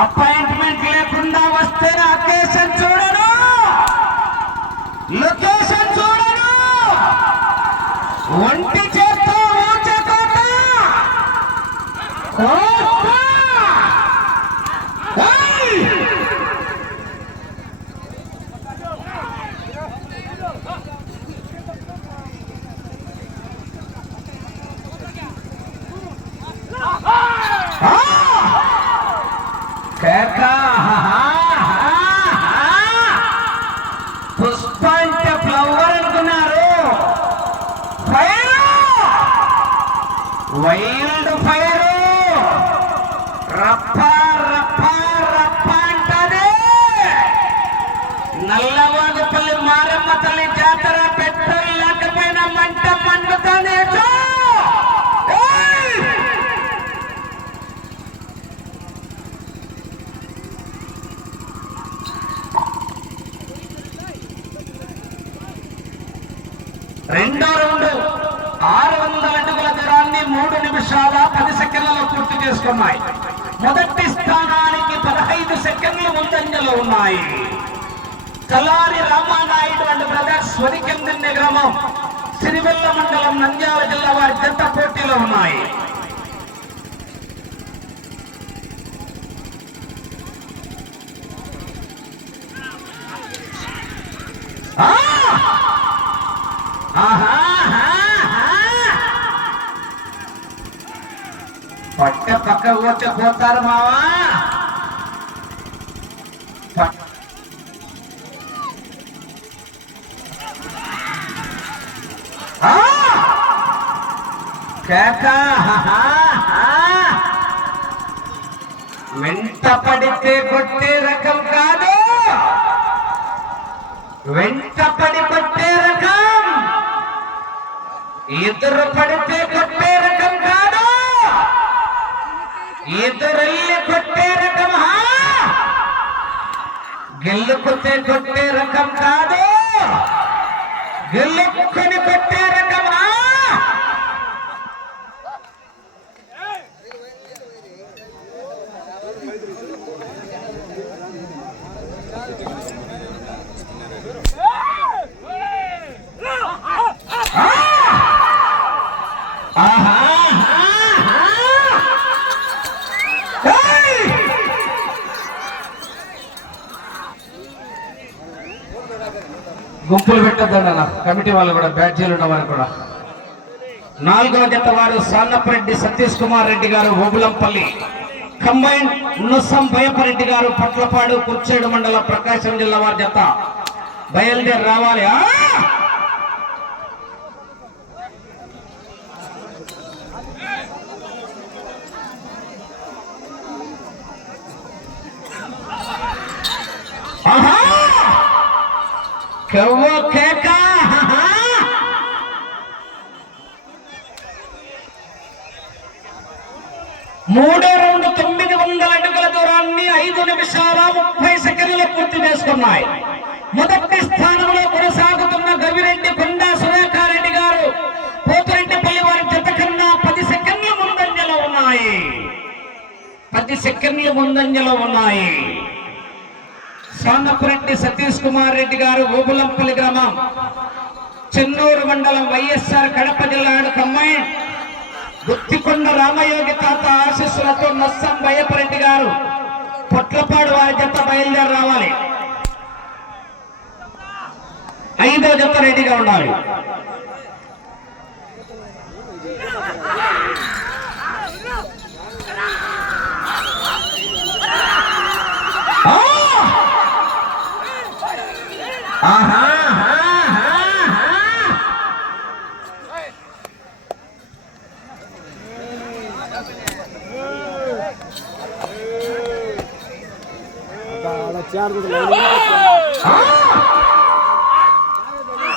Appointment లేకుండా వస్తే occasion చూడను, లొకేషన్ చూడను, ఒంటి చేత్తో ఊచకోట పుష్ప అంటే ఫ్లవర్ అనుకున్నారు. ఫైర్, వైల్డ్ ఫైర్, రప్ప రప్ప రప్ప అంటది. నల్లవాగపల్లి మారమ్మ తల్లి జాతర పెట్రోల్ లేకపోయినా మంట మండుతానే. రెండో రౌండ్ 600 అడుగుల దూరాన్ని 3 నిమిషాల 10 సెకండ్లలో పూర్తి చేసుకున్నాయి. మొదటి స్థానానికి 15 సెకండ్లు ముందంజలో ఉన్నాయి. కలారి రామానాయుడు అండ్ బ్రదర్స్ వరికందిన్నె గ్రామం, సిరివెల్ల మండలం, నంద్యాల జిల్లా వారి జంట పోటీలో ఉన్నాయి. పట్ట పక్క పోతే పోతారు మావా. వెంట పడితే కొట్టే రకం కాదు, వెంట పడి కొట్టే రకం, ఎదురు పడితే కొట్టే రకం కాదు, ఎదురెళ్ళి కొట్టే రకం, గెల్లుకొతే కొట్టే రకం కాదు, గెల్లుకొని కొట్టే రకమా. గుంపులు పెట్టద్దండి అన్న, కమిటీ వాళ్ళు కూడా, బ్యాడ్జీలు ఉన్న వారు కూడా. 4వ జత వారు సాన్నపరెడ్డి సతీష్ కుమార్ రెడ్డి గారు, ఓబులంపల్లి. కంబైన్ నుస్సం బయపరెడ్డి గారు, పట్లపాడు, కుర్చేడు మండలం, ప్రకాశం జిల్లా వారి జత బయలుదేరి రావాలి. మూడో రౌండ్ 900 అడుగుల దూరాన్ని 5 నిమిషాల 30 సెకండ్లు పూర్తి చేసుకున్నాయి. మొదటి స్థానంలో కొనసాగుతున్న గవిరెడ్డి కొండా సురేఖారెడ్డి గారు, పోతురెడ్డిపల్లి వారి జత కన్నా 10 సెకండ్ల ముందంజలో ఉన్నాయి. 10 సెకండ్ల ముందంజలో ఉన్నాయి. సాన్నపురెడ్డి సతీష్ కుమార్ రెడ్డి గారు, ఓబులంపల్లి గ్రామం, చెన్నూరు మండలం, వైఎస్ఆర్ కడప జిల్లా. కమ్మాయి గుత్తికొండ రామయోగి తాత ఆశీస్సులతో నస్సం బయ్యపరెడ్డి గారు, పొట్లపాడు వారి జత బయలుదేరి రావాలి. 5వ జత రెడీగా ఉండాలి.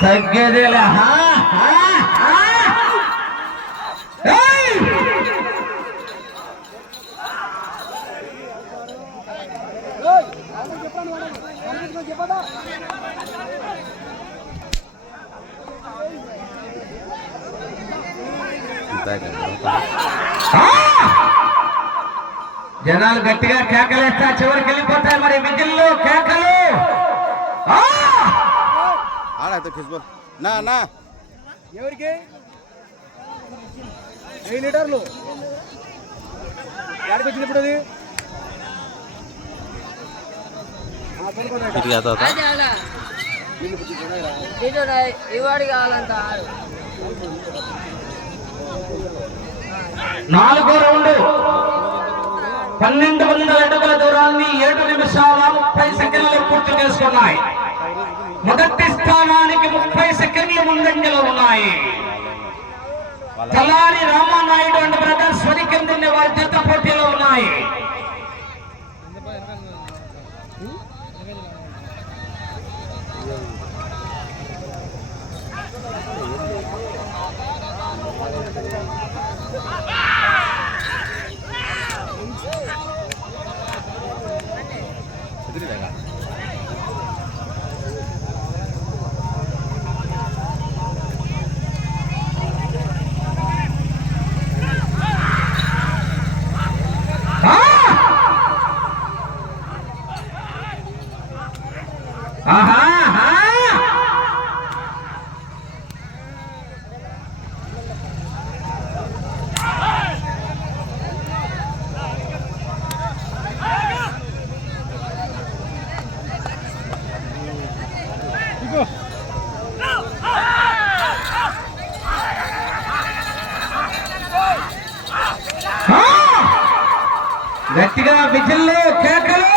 తగ్గేదేలా. జనాలు గట్టిగా కేకలేస్తా చివరికి వెళ్ళిపోతాయి మరి విజిల్లో కేకలు ఎవరికి 10 లీటర్లు ఎక్కడికి వచ్చింది ఇప్పుడు అది ఇవాడి కావాలంట 4వ రౌండ్ 1200 అడుగుల దూరాన్ని 7 నిమిషాల 30 సెకండ్లు పూర్తి చేసుకున్నాయి. మొదటి స్థానానికి 30 సెకండ్లు ముందంజలో ఉన్నాయి. తలారి రామానాయుడు అండ్ బ్రదర్స్ వరికిందుని వారి జత పోటీలో ఉన్నాయి. గట్టిగా విజిల్లో కేకలు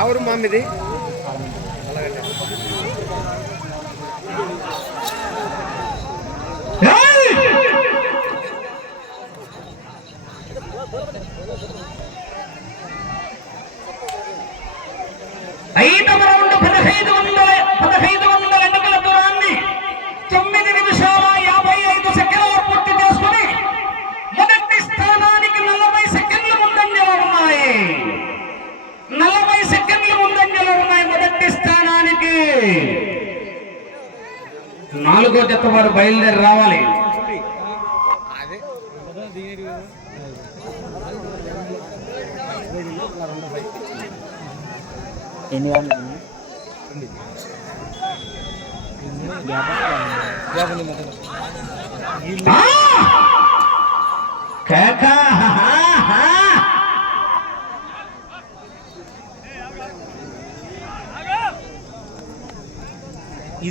ఎవరు మామిది ఐదవ రౌండ్ 1500 అడుగుల దూరాన్ని 9 నిమిషాల 55 సెకండ్లు పూర్తి చేసుకుని మొదటి స్థానానికి 40 సెకండ్లు ముందంజలో ఉన్నాయి. 40 సెకండ్లు ముందంజలో ఉన్నాయి మొదటి స్థానానికి. 4వ జత వారు బయలుదేరి రావాలి. ఎన్ని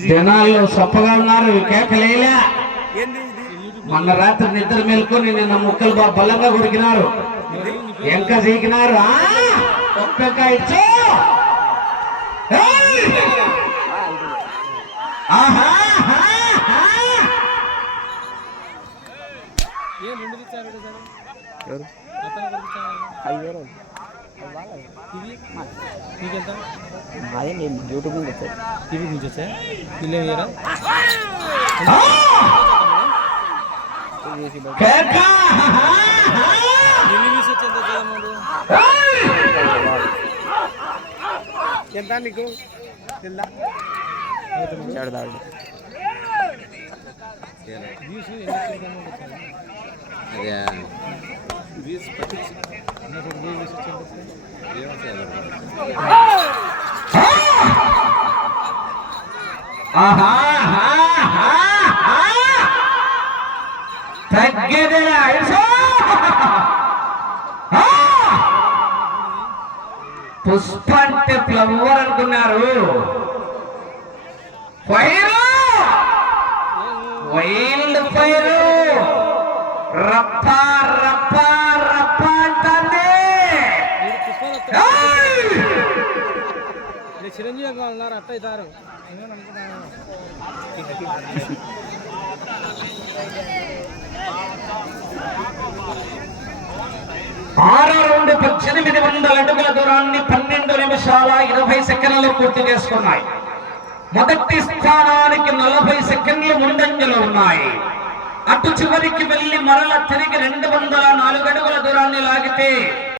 జనాలు సొప్పగా ఉన్నారు. కేకలేలా మొన్న రాత్రి నిద్ర మేల్కొని నిన్న ముక్కలు బలంగా కొరికినారు. ఎంక చీకినారు. ఒక్కకాయచ్చు అదే నేను యూట్యూబ్ నుంచి వచ్చాను. టీవీ నుంచి వచ్చా ఇల్లు ఎంత నీకు తగ్గేదేలా పుష్ప అంటే ఫ్లవర్ అనుకున్నారు. ఫైర్ వైల్డ్ ఫైర్ రప్ప రప్ప రప్ప అంటుంది. ఏయ్! చిరంజీవి అంగా ఉన్నారు అట్ట అవుతారు ఆరో రౌండ్ 1800 అడుగుల దూరాన్ని 12 నిమిషాల 20 సెకండ్లు పూర్తి చేసుకున్నాయి. మొదటి స్థానానికి 40 సెకండ్లు ముందంజలో ఉన్నాయి. అటు చివరికి వెళ్లి మరల తిరిగి 204 అడుగుల దూరాన్ని లాగితే